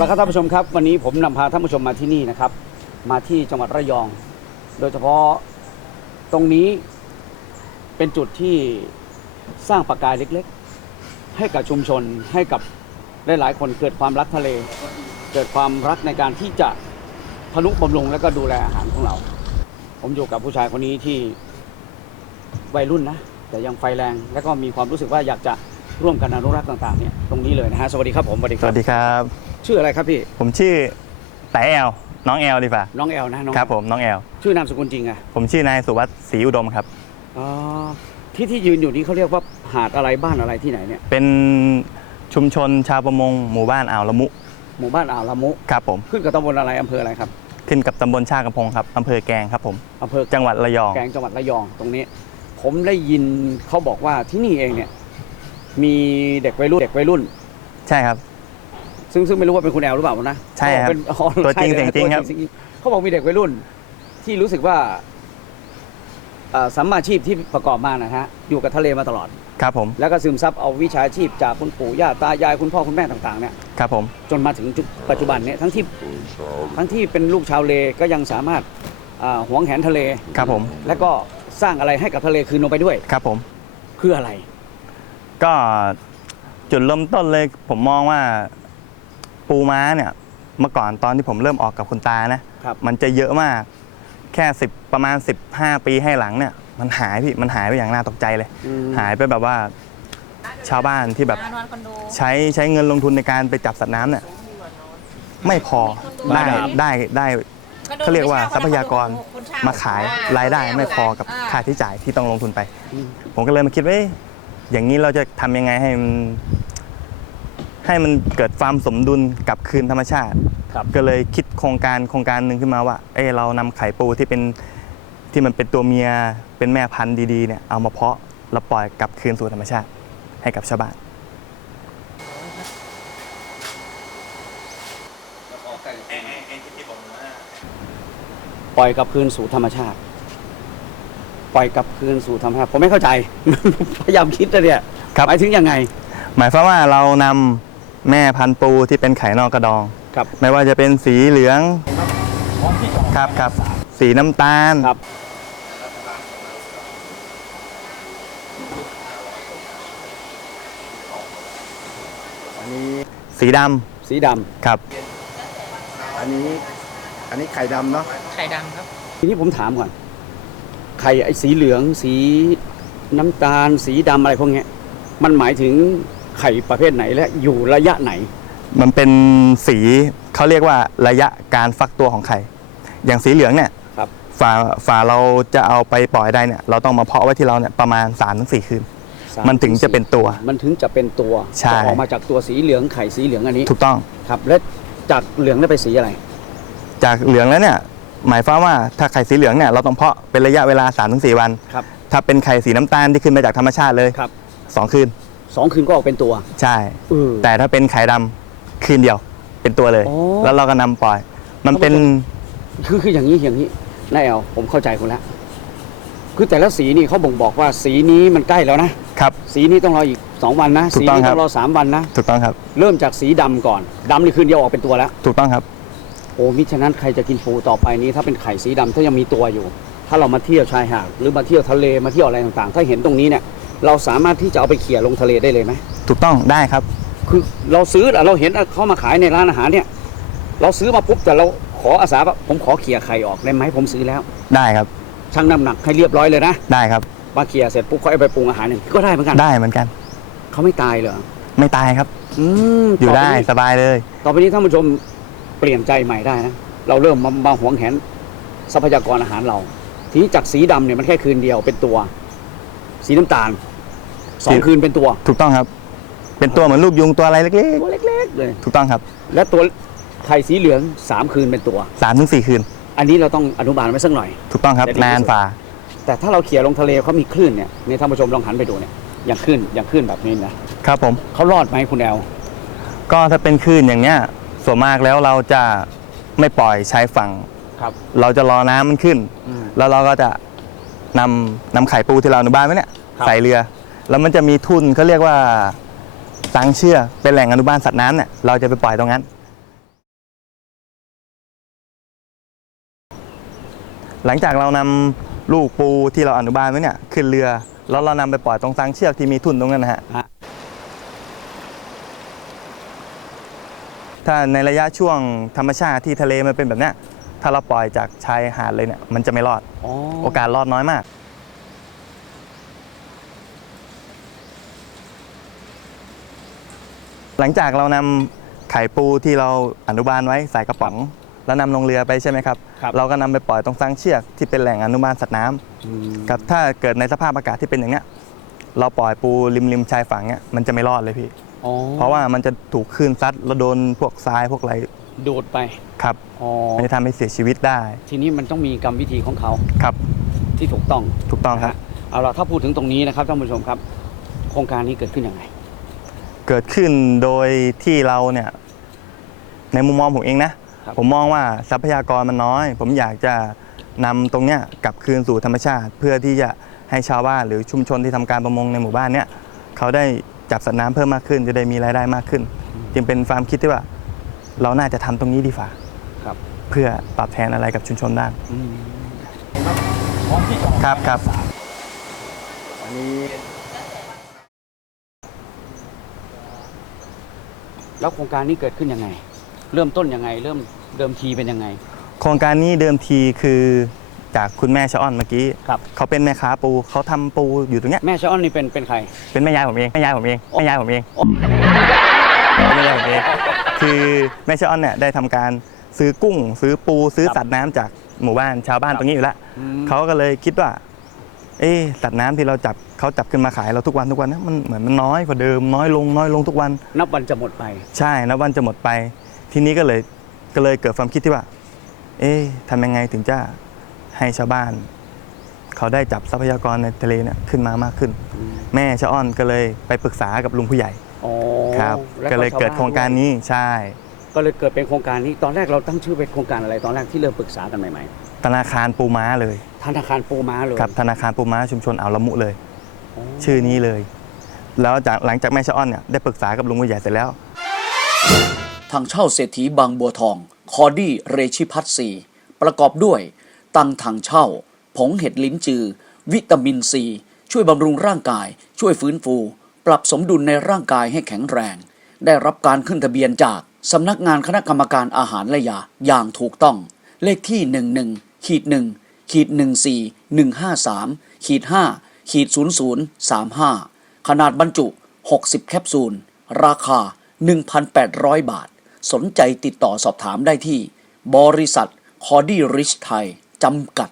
ละครับท่านผู้ชมครับ วันนี้ผมนำพาท่านผู้ชมมาที่นี่นะครับ มาที่จังหวัดระยอง โดยเฉพาะตรงนี้เป็นจุดที่สร้างประกายเล็กๆ ให้กับชุมชนให้กับหลายๆคนเกิดความรักทะเล เกิดความรักในการที่จะพนุบำรุงและก็ดูแลอาหารของเรา ผมอยู่กับผู้ชายคนนี้ที่วัยรุ่นนะ แต่ยังไฟแรง และก็มีความรู้สึกว่าอยากจะร่วมกันอนุรักษ์ต่างๆเนี่ยตรงนี้เลยนะฮะสวัสดีครับผมสวัสดีสรับ วัสดีครับ ชื่ออะไรครับพี่ ผมชื่อแต่แอลน้องแอลดีกว่าน้องแอลนะน้องครับผมน้องแอลชื่อนามสกุลจริงอะผมชื่อนายสุวัสดิ์ศรีอุดมครับอ๋อที่ที่ยืนอยู่นี้เขาเรียกว่าหาดอะไรบ้านอะไรที่ไหนเนี่ยเป็นชุมชนชาวประมงหมู่บ้านอ่าวละมุ หมู่บ้านอ่าวละมุครับผมขึ้นกับตำบลอะไรอำเภออะไรครับ ขึ้นกับตำบลชากระพงครับอำเภอแกลงครับผมอำเภอจังหวัดระยองแกลงจังหวัดระยองตรงนี้ ผมได้ยินเขาบอกว่าที่นี่เองเนี่ยมีเด็กวัยรุ่นเด็กวัยรุ่น ใช่ครับ ซึ่งซึ่งไม่รู้ว่าเป็นคุณแอลหรือเปล่านะใช่ครับเขาอกเป็นอ๋อตัวจริงใช่ลยเสียงจริงครับ ตัวเขาบอกมีเด็กวัยรุ่น ที่รู้สึกว่าเอ่อสัมมาชีพที่ประกอบมานะฮะอยู่กับทะเลมาตลอด ครับผมแล้วก็ซึมซับเอาวิชาชีพจากคุณปู่ย่าตายายคุณพ่อคุณแม่ต่างๆเนี่ยครับผม จนมาถึงจุดปัจจุบันเนี่ยทั้งที่ทั้งที่เป็นลูกชาวเลก็ยังสามารถอ่าหวงแหนทะเล ครับผม แล้วก็สร้างอะไรให้กับทะเลคืนลงไปด้วยครับผม คืออะไร ก็จุดเริ่มต้นเลยผมมองว่า ปูม้าเนี่ยเมื่อก่อนตอนที่ผมเริ่มออกกับคุณตานะครับ มันจะเยอะมาก แค่สิบประมาณ 15 ปีให้หลังเนี่ยมันหายพี่มันหายไปอย่างน่าตกใจเลย อืม หายไปแบบว่าชาวบ้านที่แบบ นอนคอนโด ใช้ใช้เงินลงทุนในการไปจับสัตว์น้ำเนี่ยไม่พอได้ได้ได้เขาเรียกว่าทรัพยากรมาขายรายได้ไม่พอกับค่าใช้จ่ายที่ต้องลงทุนไป อืม ผมก็เลยมาคิดว่าเอ๊ะอย่างนี้เราจะทำยังไงให้มัน ให้มันเกิดความสมดุลกลับคืนธรรมชาติ ครับ ก็เลยคิดโครงการโครงการหนึ่งขึ้นมาว่า เออเรานำไข่ปูที่เป็นที่มันเป็นตัวเมียเป็นแม่พันธุ์ดีๆเนี่ยเอามาเพาะแล้วปล่อยกลับคืนสู่ธรรมชาติให้กับชาวบ้าน ปล่อยกลับคืนสู่ธรรมชาติ ปล่อยกลับคืนสู่ธรรมชาติ ผมไม่เข้าใจ พยายามคิดนะเนี่ยครับ หมายถึงยังไง หมายความว่าเรานำ แม่พันธุ์ปูที่เป็นไข่นอกกระดอง ครับ ไม่ว่าจะเป็นสีเหลืองครับครับสีน้ำตาลครับสีดสีดำำครับ อันนี้ อันนี้ไข่ดำเนาะ ไข่ดำครับ ทีนี้ผมถามก่อน ไข่ไอ้สีเหลือง สีน้ำตาล สีดำอะไรพวกเนี้ย มันหมายถึง ไข่ประเภทไหนและอยู่ระยะไหน มันเป็นสีเขาเรียกว่าระยะการฟักตัวของไข่ อย่างสีเหลืองเนี่ยครับ ฝาฝาเราจะเอาไปปล่อยได้เนี่ยเราต้องมาเพาะไว้ที่เราเนี่ยประมาณ3าถึงสคืน สามันถึงจะเป็นตัวมันถึงจะเป็นตัวใช่ จะออกมาจากตัวสีเหลืองไข่สีเหลืองอันนี้ถูกต้อง ครับ และจากเหลืองได้ไปสีอะไร จากเหลืองแล้วเนี่ยหมายความว่าถ้าไข่สีเหลืองเนี่ยเราต้องเพาะเป็นระยะเวลา3าถึงสวัน ครับ ถ้าเป็นไข่สีน้ำตาลที่ขึ้นมาจากธรรมชาติเลยครับ สองคืน สองคืนก็ออกเป็นตัวใช่ เออ แต่ถ้าเป็นไข่ดำคืนเดียว เป็นตัวเลยโอ้แล้วเราก็นำปล่อย มันเป็นคือคืออย่างนี้อย่างนี้นายแอลผมเข้าใจคุณแล้วคือแต่ละสีนี่เขาบ่งบอกว่าสีนี้มันใกล้แล้วนะ ครับ สีนี้ต้องรออีก 2 วันนะ ถูสีกต้องนี้ครัต้บองรอสามวันนะ ถูกต้องครับ เริ่มจากสีดำก่อนดำนี่คืนเดียวออกเป็นตัวแล้ว ถูกต้องครับ โอ้มิฉะนั้นใครจะกินปูต่อไปนี้ ถ้าเป็นไข่สีดำถ้ายังมีตัวอยู่ ถ้าเรามาเที่ยวชายหาดหรือมาเที่ยวทะเลมาเที่ยวอะไรต่างๆ ถ้าเห็นตรงนี้เนี่ย เราสามารถที่จะเอาไปเขี่ยลงทะเลได้เลยไหมถูกต้องได้ครับ คือเราซื้ออะเราเห็นเขามาขายในร้านอาหารเนี่ย เราซื้อมาปุ๊บแต่เราขออาสาว่าผมขอเขี่ยไข่ออกได้ไหมผมซื้อแล้ว ได้ครับชั่งน้ำหนักให้เรียบร้อยเลยนะได้ครับมาเขี่ยเสร็จปุ๊บเขาเอาไปปรุงอาหารหนึ่งก็ได้เหมือนกันได้เหมือนกัน เขาไม่ตายเหรอไม่ตายครับ อืมอยู่ต่ปได้นี้สบายเลย ต่อไปนี้ท่านผู้ชมเปลี่ยนใจใหม่ได้นะ เราเริ่มมามาหวงแหนทรัพยากรอาหารเรา ทีนี้จากสีดำเนี่ยมันแค่คืนเดียวเป็นตัว สีน้ำตาล สองสีคืนเป็นตัวถูกต้องครับ เป็นตัวเหมือนลูกยุงตัวอะไรเล็กตัวเล็กๆเลย ๆ ถูกต้องครับและตัวไข่สีเหลืองสามคืนเป็นตัว สามถึงสี่คืน อันนี้เราต้องอนุบาลไว้สักหน่อย ถูกต้องครับแต่ดีที่สุดนานฝ่าแต่ถ้าเราเขี่ยลงทะเลเขามีคลื่นเนี่ยนี่ท่านผู้ชมลองหันไปดูเนี่ยอย่างคลื่นอย่างคลื่นแบบนี้นะครับผม เขารอดไหมคุณแอลก็ถ้าเป็นคลื่นอย่างเนี้ยส่วนมากแล้วเราจะไม่ปล่อยชายฝั่ง ครับเราจะรอน้ำมันขึ้น แล้วเราก็จะนำนำไข่ปูที่เราอนุบาลไว้เนี่ยครับ ใส่เรือ แล้วมันจะมีทุ่นเขาเรียกว่าตังเชื่อเป็นแหล่งอนุบาลสัตว์น้ำเนี่ยเราจะไปปล่อยตรงนั้น หลังจากเรานำลูกปูที่เราอนุบาลไว้เนี่ยขึ้นเรือแล้วเรานำไปปล่อยตรงตังเชือกที่มีทุ่นตรงนั้นนะฮะถ้าในระยะช่วงธรรมชาติที่ทะเลมันเป็นแบบเนี้ยถ้าเราปล่อยจากชายหาดเลยเนี่ยมันจะไม่รอด โอกาสรอดน้อยมาก หลังจากเรานำไข่ปูที่เราอนุบาลไว้ใส่กระป๋อง แล้วนำลงเรือไปใช่ไหมครับครับเราก็นำไปปล่อยตรงทางเชือกที่เป็นแหล่งอนุบาลสัตว์น้ำอืมกับถ้าเกิดในสภาพอากาศที่เป็นอย่างเนี้ยเราปล่อยปูริมริมชายฝั่งเนี้ยมันจะไม่รอดเลยพี่อ๋อเพราะว่ามันจะถูกคลื่นซัดแล้วโดนพวกทรายพวกอะไรดูดไปครับอ๋อมันจะทำให้เสียชีวิตได้ ทีนี้มันต้องมีกรรมวิธีของเขาครับ ที่ถูกต้องถูกต้องครับนะฮะเอาล่ะถ้าพูดถึงตรงนี้นะครับท่านผู้ชมครับ โครงการนี้เกิดขึ้นยังไง เกิดขึ้นโดยที่เราเนี่ยในมุมมองผมเองนะครับผมมองว่าทรัพยากรมันน้อย ผมอยากจะนำตรงเนี้ยกลับคืนสู่ธรรมชาติ เพื่อที่จะให้ชาวบ้านหรือชุมชนที่ทำการประมงในหมู่บ้านเนี้ยเขาได้จับสัตว์น้ำเพิ่มมากขึ้น จะได้มีรายได้มากขึ้น จึงเป็นความคิดที่ว่า เราน่าจะทำตรงนี้ดีฝ่าครับ เพื่อตอบแทนอะไรกับชุมชนได้อืมพร้อมที่จะออกครับครับ อันนี้ แล้วโครงการนี้เกิดขึ้นยังไง เริ่มต้นยังไง เริ่มเดิมทีเป็นยังไง โครงการนี้เดิมทีคือจากคุณแม่ชะอ้อนเมื่อกี้ครับ เขาเป็นแม่ค้าปูเขาทำปูอยู่ตรงเนี้ยแม่ชะอ้อนนี่เป็นเป็นใคร เป็นแม่ยายผมเองแม่ยายผมเองแม่ยายผมเองอ๋อแม่ยายผมเองคือแม่ชะอ้อนเนี่ยได้ทำการซื้อกุ้ง ซื้อปูซื้อสัตว์น้ำจากหมู่บ้านชาวบ้านตรงนี้อยู่แล้วอืม เขาก็เลยคิดว่า เอ๊ะสัตว์น้ำที่เราจับเขาจับขึ้นมาขายเราทุกวันทุกวันนะมันเหมือนมันน้อยกว่าเดิมน้อยลงน้อยลงทุกวัน นับวันจะหมดไป ใช่นะวันจะหมดไป ทีนี้ก็เลยก็เลยเกิดความคิดที่ว่า เอ๊ะทำยังไงถึงจะให้ชาวบ้าน เขาได้จับทรัพยากรในทะเลเนี่ยขึ้นมามากขึ้นอืมแม่ชะอ้อนก็เลยไปปรึกษากับลุงผู้ใหญ่อ๋อครับแวก็เลยเกิดโครงการนี้ใช่ ก็เลยเกิดเป็นโครงการนี้ตอนแรกเราตั้งชื่อเป็นโครงการอะไรตอนแรกที่เริ่มปรึกษากันใหม่ ธนาคารปูม้าเลยๆธนาคารปูม้าเลยครับธนาคารปูม้าชุมชนอ่าวละมุเลยอ๋อชื่อนี้เลย แล้วจากหลังจากแม่ชะอ้อนเนี่ยได้ปรึกษากับลุงผู้ใหญ่เสร็จแล้ว ทางเช่าเศรษฐีบางบัวทอง คอดี้เรชิพัฒซีประกอบด้วย ตังทางเช่า ผงเห็ดลิ้นจือ วิตามินซี ช่วยบำรุงร่างกาย ช่วยฟื้นฟู ปรับสมดุลในร่างกายให้แข็งแรง ได้รับการขึ้นทะเบียนจากสำนักงานคณะกรรมการอาหารและยาอย่างถูกต้อง เลขที่ 11 ขีด1ขีด14 153ขีด5ขีด0035ขนาดบรรจุ60แคปซูล ราคา1,800บาท สนใจติดต่อสอบถามได้ที่ บริษัทคอดี้ริชไทยจำกัด